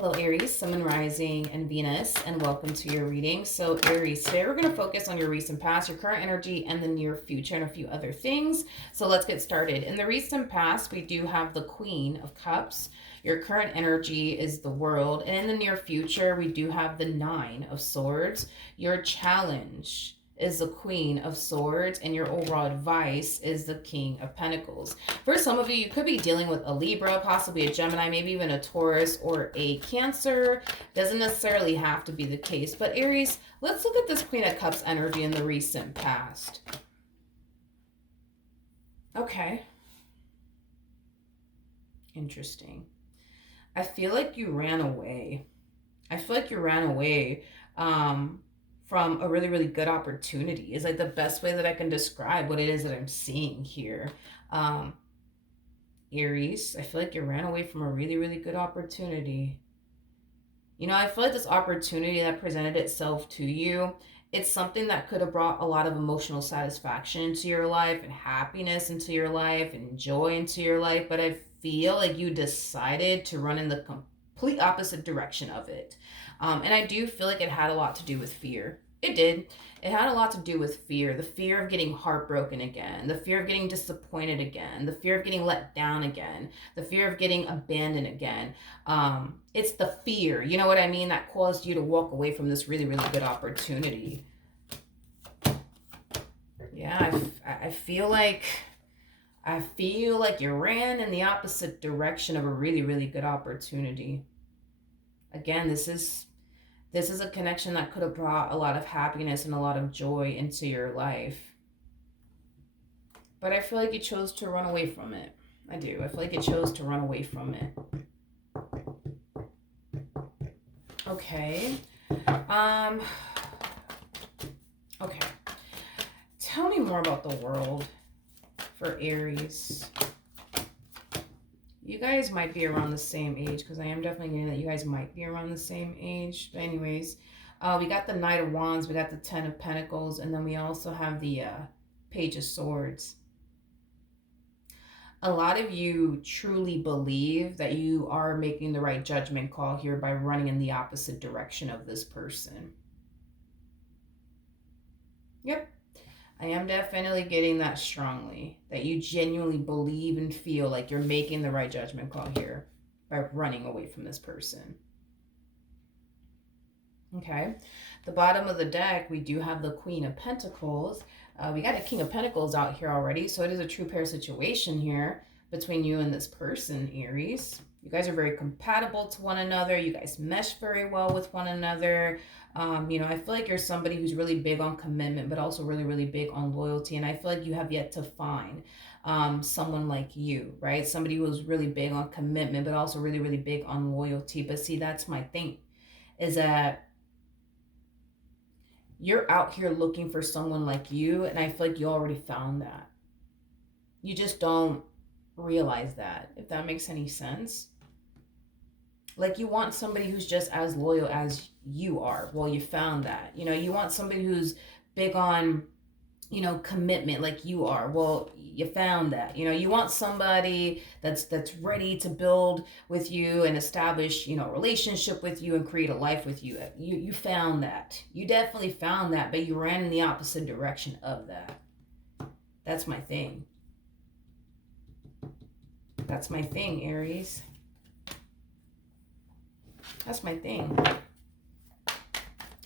Hello, Aries, Sun, Moon, Rising, and Venus, and welcome to your reading. So, Aries, today we're going to focus on your recent past, your current energy, and the near future, and a few other things. So, let's get started. In the recent past, we do have the Queen of Cups. Your current energy is the World. And in the near future, we do have the Nine of Swords. Your challenge is the Queen of Swords, and your overall advice is the King of Pentacles. For some of you, you could be dealing with a Libra, possibly a Gemini, maybe even a Taurus or a Cancer. Doesn't necessarily have to be the case. But Aries, let's look at this Queen of Cups energy in the recent past. Okay. Interesting. I feel like you ran away. I feel like you ran away from a really, really good opportunity. Is like the best way that I can describe what it is that I'm seeing here. Um, Aries, I feel like you ran away from a really, really good opportunity. You know, I feel like this opportunity that presented itself to you, it's something that could have brought a lot of emotional satisfaction into your life and happiness into your life and joy into your life. But I feel like you decided to run in the complete opposite direction of it. And I do feel like it had a lot to do with fear. It did. It had a lot to do with fear. The fear of getting heartbroken again, the fear of getting disappointed again, the fear of getting let down again, the fear of getting abandoned again. It's the fear, you know what I mean, that caused you to walk away from this really, really good opportunity. Yeah, I feel like you ran in the opposite direction of a really, really good opportunity. Again, this is a connection that could have brought a lot of happiness and a lot of joy into your life. But I feel like you chose to run away from it. I do. I feel like you chose to run away from it. Okay. Um okay. Tell me more about the World for Aries. You guys might be around the same age, because I am definitely getting that you guys might be around the same age. But anyways, we got the Knight of Wands, we got the Ten of Pentacles, and then we also have the Page of Swords. A lot of you truly believe that you are making the right judgment call here by running in the opposite direction of this person. Yep. I am definitely getting that strongly, that you genuinely believe and feel like you're making the right judgment call here by running away from this person. Okay, the bottom of the deck, we do have the Queen of Pentacles. We got a King of Pentacles out here already, so it is a true pair situation here between you and this person, Aries. You guys are very compatible to one another. You guys mesh very well with one another. You know, I feel like you're somebody who's really big on commitment, but also really, really big on loyalty. And I feel like you have yet to find someone like you, right? Somebody who's really big on commitment, but also really, really big on loyalty. But see, that's my thing, is that you're out here looking for someone like you, and I feel like you already found that. You just don't realize that, if that makes any sense. Like, you want somebody who's just as loyal as you are. Well, you found that. You know, you want somebody who's big on, you know, commitment like you are. Well, you found that. You know, you want somebody that's ready to build with you and establish, you know, a relationship with you and create a life with you. You found that. You definitely found that, but you ran in the opposite direction of that. That's my thing. That's my thing, Aries. That's my thing.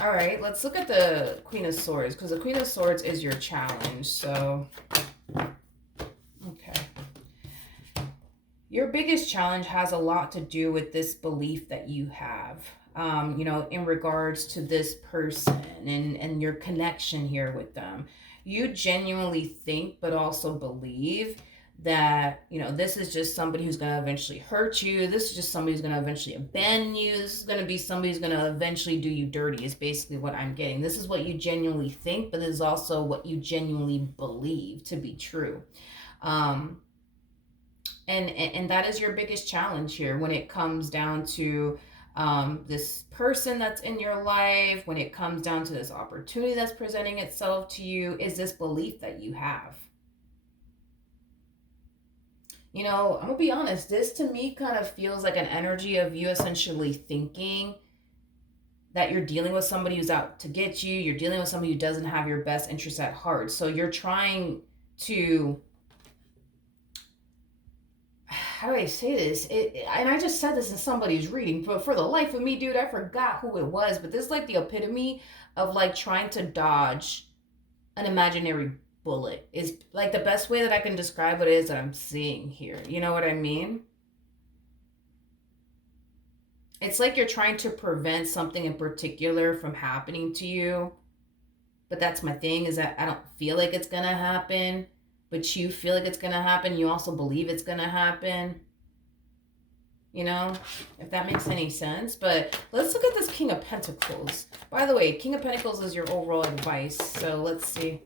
All right, let's look at the Queen of Swords, because the Queen of Swords is your challenge. So, okay. Your biggest challenge has a lot to do with this belief that you have, you know, in regards to this person and your connection here with them. You genuinely think, but also believe that, you know, this is just somebody who's going to eventually hurt you. This is just somebody who's going to eventually abandon you. This is going to be somebody who's going to eventually do you dirty, is basically what I'm getting. This is what you genuinely think, but this is also what you genuinely believe to be true. And that is your biggest challenge here when it comes down to this person that's in your life, when it comes down to this opportunity that's presenting itself to you, is this belief that you have. I'm gonna be honest, this to me kind of feels like an energy of you essentially thinking that you're dealing with somebody who's out to get you, you're dealing with somebody who doesn't have your best interests at heart. So you're trying to, how do I say this? And I just said this in somebody's reading, but for the life of me, dude, I forgot who it was. But this is like the epitome of like trying to dodge an imaginary bullet. Is like the best way that I can describe what it is that I'm seeing here. You know what I mean? It's like you're trying to prevent something in particular from happening to you. But that's my thing, is that I don't feel like it's gonna happen, but you feel like it's gonna happen. You also believe it's gonna happen. You know, if that makes any sense. But let's look at this King of Pentacles. By the way, King of Pentacles is your overall advice. So let's see.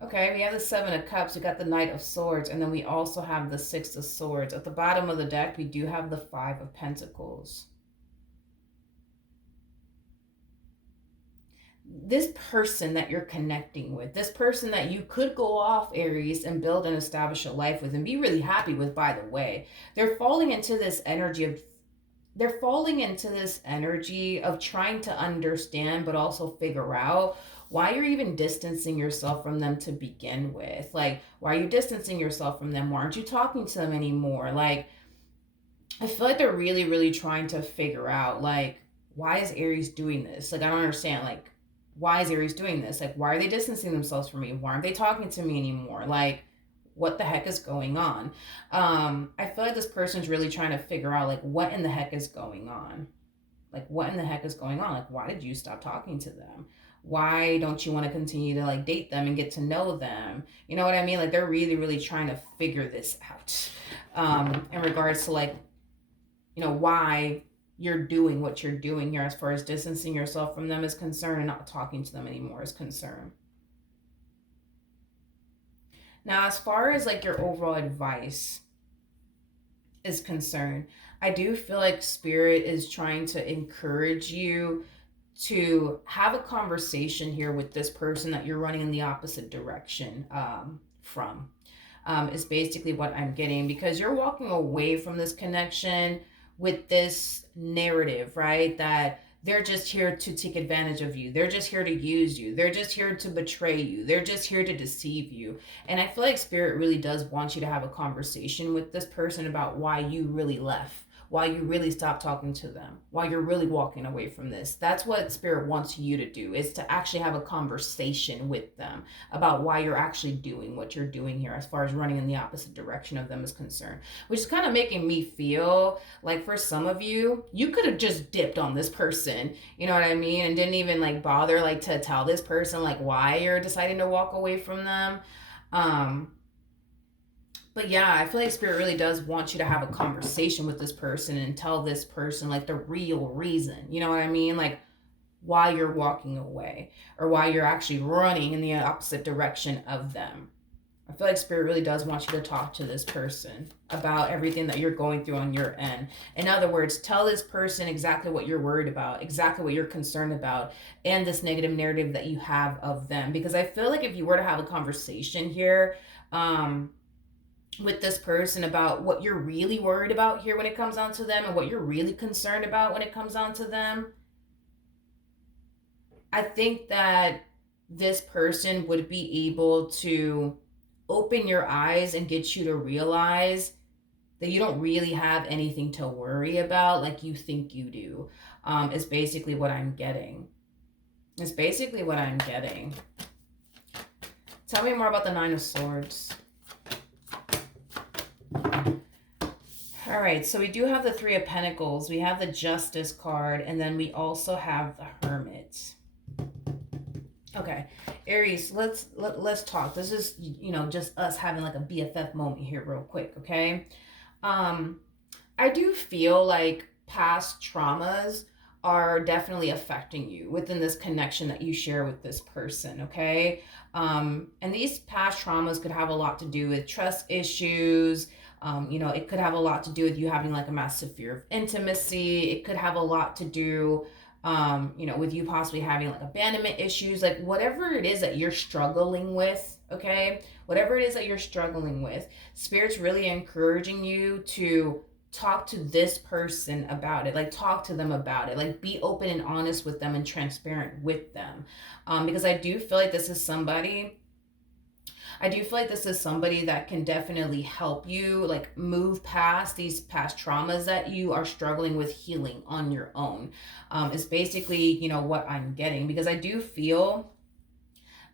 Okay, we have the Seven of Cups, we got the Knight of Swords, and then we also have the Six of Swords. At the bottom of the deck, we do have the Five of Pentacles. This person that you're connecting with, this person that you could go off, Aries, and build and establish a life with and be really happy with, by the way, they're falling into this energy of trying to understand but also figure out why you're even distancing yourself from them to begin with. Like, why are you distancing yourself from them? Why aren't you talking to them anymore? Like, I feel like they're really, really trying to figure out, like, why is Aries doing this? Like, I don't understand. Like, why is Aries doing this? Like, why are they distancing themselves from me? Why aren't they talking to me anymore? Like, what the heck is going on? I feel like this person's really trying to figure out, like, what in the heck is going on? Like, what in the heck is going on? Like, why did you stop talking to them? Why don't you want to continue to like date them and get to know them? You know what I mean? Like, they're really, really trying to figure this out. In regards to like, why you're doing what you're doing here as far as distancing yourself from them is concerned and not talking to them anymore is concerned. Now, as far as like your overall advice is concerned, I do feel like Spirit is trying to encourage you to have a conversation here with this person that you're running in the opposite direction from. Is basically what I'm getting, because you're walking away from this connection with this narrative, right? That they're just here to take advantage of you. They're just here to use you. They're just here to betray you. They're just here to deceive you. And I feel like Spirit really does want you to have a conversation with this person about why you really left, why you really stopped talking to them, why you're really walking away from this. That's what Spirit wants you to do, is to actually have a conversation with them about why you're actually doing what you're doing here as far as running in the opposite direction of them is concerned. Which is kind of making me feel like for some of you, you could have just dipped on this person, you know what I mean? And didn't even like bother like to tell this person like why you're deciding to walk away from them. But yeah, I feel like Spirit really does want you to have a conversation with this person and tell this person like the real reason. You know what I mean? Like why you're walking away or why you're actually running in the opposite direction of them. I feel like Spirit really does want you to talk to this person about everything that you're going through on your end. In other words, tell this person exactly what you're worried about, exactly what you're concerned about, and this negative narrative that you have of them. Because I feel like if you were to have a conversation here, with this person about what you're really worried about here when it comes down to them and what you're really concerned about when it comes down to them, I think that this person would be able to open your eyes and get you to realize that you don't really have anything to worry about like you think you do. Is basically what I'm getting. It's basically what I'm getting. Tell me more about the Nine of Swords. All right, so we do have the Three of Pentacles, we have the Justice card, and then we also have the Hermit. Okay, Aries, let's talk. This is, just us having like a BFF moment here real quick, okay? I do feel like past traumas are definitely affecting you within this connection that you share with this person, okay? And these past traumas could have a lot to do with trust issues. It could have a lot to do with you having like a massive fear of intimacy. It could have a lot to do, with you possibly having like abandonment issues, like whatever it is that you're struggling with, okay? whatever it is that you're struggling with, Spirit's really encouraging you to talk to this person about it. Like, talk to them about it. Like, be open and honest with them and transparent with them. Because I do feel like this is somebody that can definitely help you like move past these past traumas that you are struggling with healing on your own. Is basically, what I'm getting, because I do feel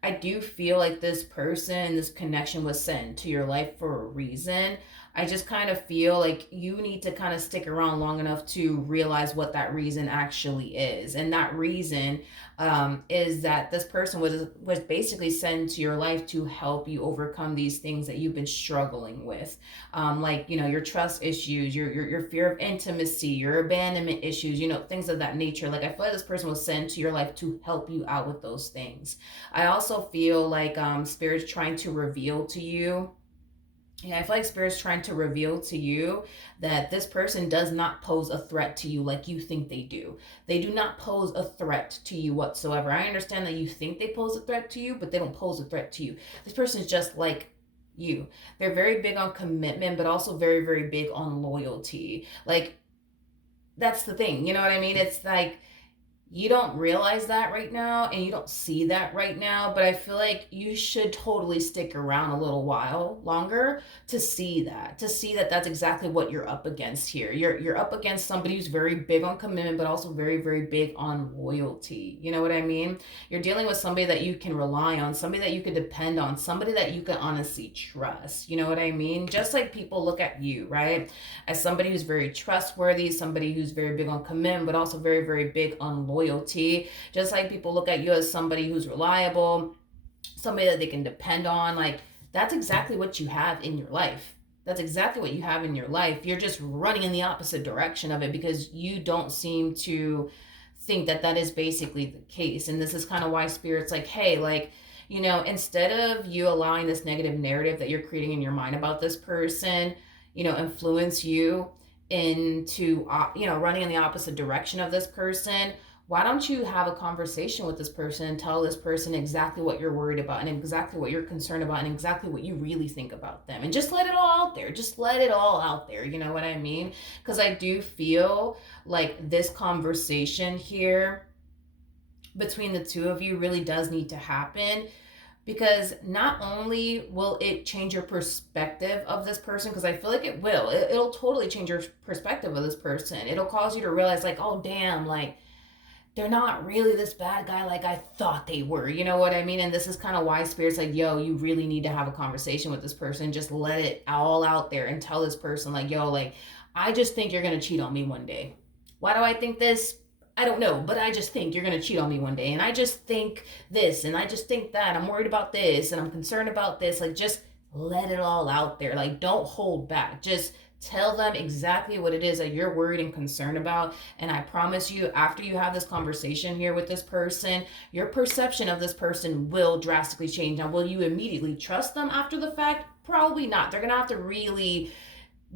like this person, this connection was sent into your life for a reason. I just kind of feel like you need to kind of stick around long enough to realize what that reason actually is. And that reason is that this person was basically sent into your life to help you overcome these things that you've been struggling with, like your trust issues, your fear of intimacy, your abandonment issues, things of that nature. Like, I feel like this person was sent to your life to help you out with those things. I also feel like Spirit's trying to reveal to you. Yeah, I feel like Spirit's trying to reveal to you that this person does not pose a threat to you like you think they do. They do not pose a threat to you whatsoever. I understand that you think they pose a threat to you, but they don't pose a threat to you. This person is just like you. They're very big on commitment, but also very, very big on loyalty. Like, that's the thing. You know what I mean? It's like you don't realize that right now and you don't see that right now, but I feel like you should totally stick around a little while longer to see that that's exactly what you're up against here. You're up against somebody who's very big on commitment, but also very, very big on loyalty. You know what I mean? You're dealing with somebody that you can rely on, somebody that you can depend on, somebody that you can honestly trust. You know what I mean? Just like people look at you, right, as somebody who's very trustworthy, somebody who's very big on commitment, but also very, very big on loyalty. Just like people look at you as somebody who's reliable, somebody that they can depend on. Like, that's exactly what you have in your life. That's exactly what you have in your life. You're just running in the opposite direction of it because you don't seem to think that that is basically the case. And this is kind of why Spirit's like, hey, like, instead of you allowing this negative narrative that you're creating in your mind about this person, influence you into, running in the opposite direction of this person, why don't you have a conversation with this person and tell this person exactly what you're worried about and exactly what you're concerned about and exactly what you really think about them, and just let it all out there. Just let it all out there. You know what I mean? Because I do feel like this conversation here between the two of you really does need to happen, because not only will it change your perspective of this person, because I feel like it'll totally change your perspective of this person. It'll cause you to realize, like, oh damn, like, they're not really this bad guy like I thought they were. You know what I mean? And this is kind of why Spirit's like, yo, you really need to have a conversation with this person. Just let it all out there and tell this person, like, yo, like, I just think you're going to cheat on me one day. Why do I think this? I don't know, but I just think you're going to cheat on me one day. And I just think this, and I just think that. I'm worried about this, and I'm concerned about this. Like, just let it all out there. Like, don't hold back. Just tell them exactly what it is that you're worried and concerned about. And I promise you, after you have this conversation here with this person, your perception of this person will drastically change. Now, will you immediately trust them after the fact? Probably not. They're going to have to really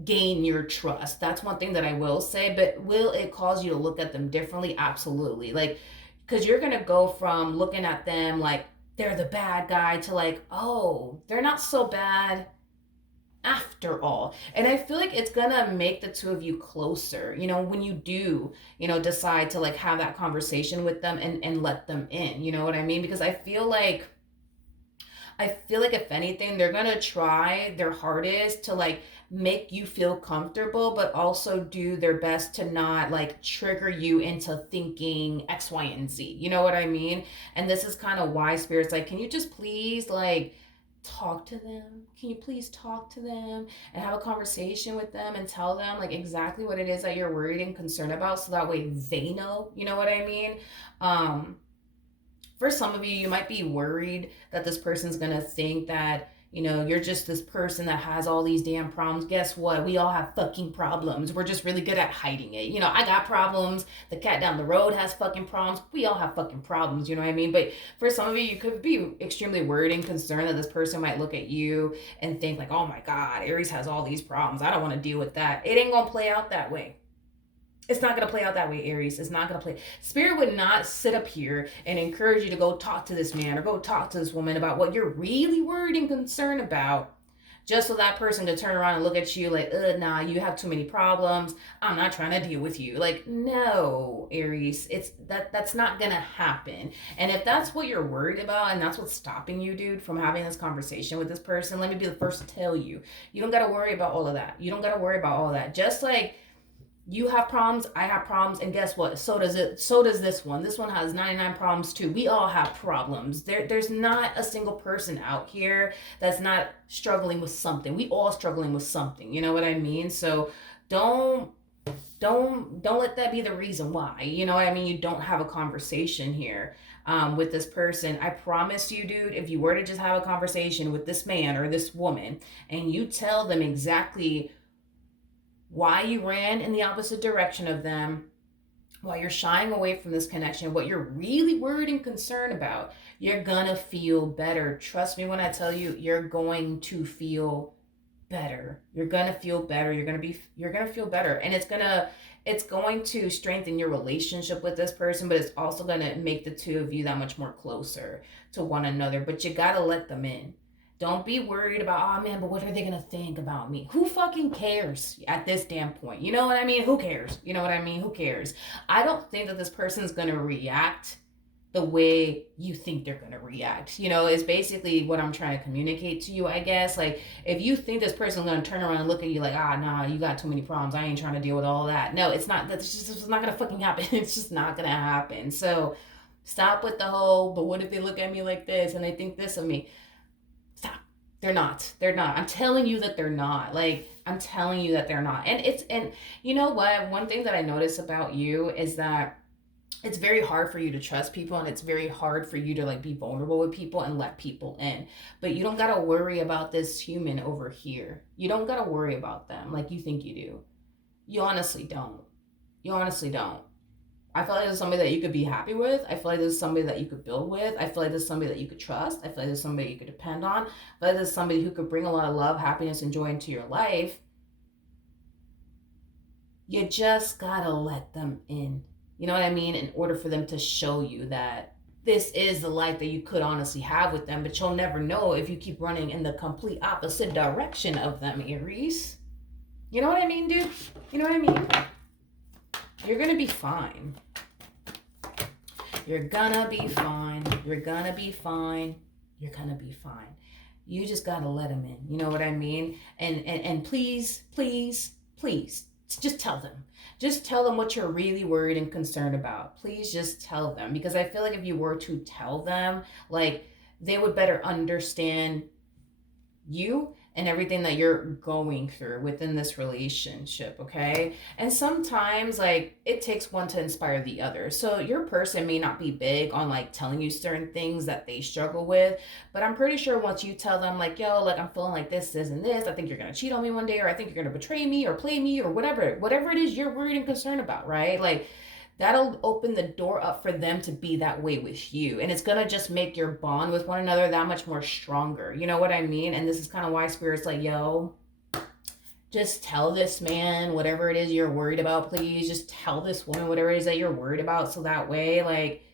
gain your trust. That's one thing that I will say. But will it cause you to look at them differently? Absolutely. Like, because you're going to go from looking at them like they're the bad guy to like, oh, they're not so bad after all. And I feel like it's gonna make the two of you closer, when you do, decide to like have that conversation with them and let them in. You know what I mean? Because I feel like if anything, they're gonna try their hardest to like make you feel comfortable, but also do their best to not like trigger you into thinking X, Y, and Z. You know what I mean? And this is kind of why Spirit's like, can you just please like talk to them? Can you please talk to them and have a conversation with them and tell them like exactly what it is that you're worried and concerned about, so that way they know. You know what I mean? Um, for some of you, you might be worried that this person's gonna think that, you're just this person that has all these damn problems. Guess what? We all have fucking problems. We're just really good at hiding it. I got problems. The cat down the road has fucking problems. We all have fucking problems. You know what I mean? But for some of you, you could be extremely worried and concerned that this person might look at you and think like, oh my God, Aries has all these problems. I don't want to deal with that. It ain't gonna play out that way. It's not going to play out that way, Aries. It's not going to play. Spirit would not sit up here and encourage you to go talk to this man or go talk to this woman about what you're really worried and concerned about, just so that person could turn around and look at you like, nah, you have too many problems. I'm not trying to deal with you. Like, no, Aries, that's not gonna happen. And if that's what you're worried about and that's what's stopping you, dude, from having this conversation with this person, let me be the first to tell you, you don't gotta worry about all of that. You don't gotta worry about all of that. Just like you have problems, I have problems, and guess what? So does this one. This one has 99 problems too. We all have problems. There's not a single person out here that's not struggling with something. We all struggling with something. You know what I mean? So don't don't let that be the reason why. You know what I mean? You don't have a conversation here. With this person, I promise you, dude, if you were to just have a conversation with this man or this woman and you tell them exactly why you ran in the opposite direction of them, why you're shying away from this connection, what you're really worried and concerned about, you're gonna feel better. Trust me when I tell you, you're going to feel better. You're gonna feel better. You're gonna feel better. And it's going to strengthen your relationship with this person, but it's also gonna make the two of you that much more closer to one another. But you gotta let them in. Don't be worried about, oh man, but what are they gonna think about me? Who fucking cares at this damn point? You know what I mean? Who cares? You know what I mean? Who cares? I don't think that this person's gonna react the way you think they're gonna react. You know, is basically what I'm trying to communicate to you, I guess. Like, if you think this person's gonna turn around and look at you like, nah, you got too many problems. I ain't trying to deal with all that. No, it's not. It's not gonna fucking happen. It's just not gonna happen. So stop with the whole, but what if they look at me like this and they think this of me? Stop. They're not. They're not. I'm telling you that they're not. Like, I'm telling you that they're not. And you know what? One thing that I notice about you is that it's very hard for you to trust people, and it's very hard for you to like be vulnerable with people and let people in. But you don't got to worry about this human over here. You don't got to worry about them like you think you do. You honestly don't. You honestly don't. I feel like this is somebody that you could be happy with. I feel like this is somebody that you could build with. I feel like this is somebody that you could trust. I feel like this is somebody you could depend on. I feel like this is somebody who could bring a lot of love, happiness, and joy into your life. You just gotta let them in. You know what I mean? In order for them to show you that this is the life that you could honestly have with them, but you'll never know if you keep running in the complete opposite direction of them, Aries. You know what I mean, dude? You know what I mean? You're gonna be fine. You're gonna be fine. You're gonna be fine. You're gonna be fine. You just gotta let them in. You know what I mean? And please, please, please, just tell them. Just tell them what you're really worried and concerned about. Please just tell them. Because I feel like if you were to tell them, like, they would better understand you and everything that you're going through within this relationship, okay? And sometimes, like, it takes one to inspire the other. So your person may not be big on like telling you certain things that they struggle with, but I'm pretty sure once you tell them like, yo, like, I'm feeling like this and this, I think you're gonna cheat on me one day, or I think you're gonna betray me or play me or whatever it is you're worried and concerned about, right? Like, that'll open the door up for them to be that way with you. And it's going to just make your bond with one another that much more stronger. You know what I mean? And this is kind of why Spirit's like, yo, just tell this man whatever it is you're worried about, please. Just tell this woman whatever it is that you're worried about. So that way, like,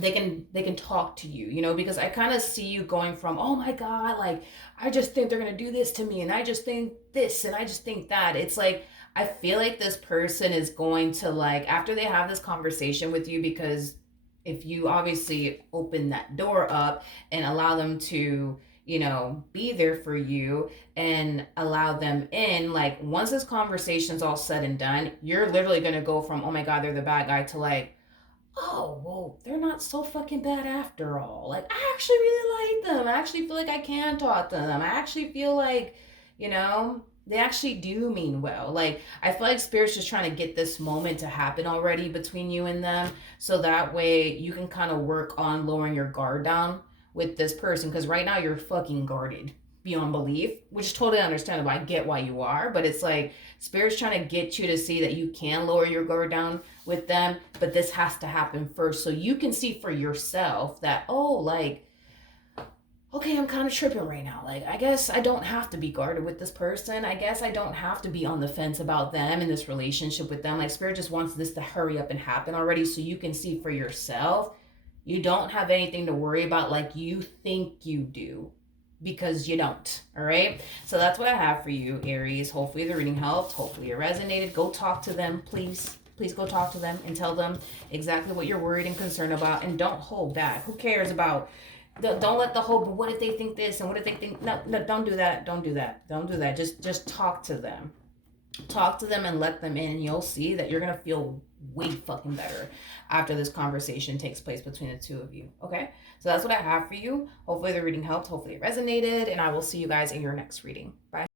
they can talk to you, you know, because I kind of see you going from, oh my God, like, I just think they're going to do this to me. And I just think this, and I just think that. It's like, I feel like this person is going to, like, after they have this conversation with you, because if you obviously open that door up and allow them to, you know, be there for you and allow them in, like, once this conversation's all said and done, you're literally going to go from, oh my God, they're the bad guy, to like, oh, well, they're not so fucking bad after all. Like, I actually really like them. I actually feel like I can talk to them. I actually feel like, you know, they actually do mean well. Like, I feel like Spirit's just trying to get this moment to happen already between you and them, so that way you can kind of work on lowering your guard down with this person. Because right now you're fucking guarded beyond belief, which is totally understandable. I get why you are, but it's like Spirit's trying to get you to see that you can lower your guard down with them, but this has to happen first so you can see for yourself that, oh, like, okay, I'm kind of tripping right now. Like, I guess I don't have to be guarded with this person. I guess I don't have to be on the fence about them and this relationship with them. Like, Spirit just wants this to hurry up and happen already so you can see for yourself. You don't have anything to worry about like you think you do, because you don't. All right. So that's what I have for you, Aries. Hopefully the reading helped. Hopefully it resonated. Go talk to them, please. Please go talk to them and tell them exactly what you're worried and concerned about, and don't hold back. Who cares about don't let the whole, but what if they think this and what if they think, no, no, don't do that. Don't do that. Don't do that. Just talk to them. Talk to them and let them in. You'll see that you're gonna feel way fucking better after this conversation takes place between the two of you. Okay, so that's what I have for you. Hopefully the reading helped, hopefully it resonated, and I will see you guys in your next reading. Bye.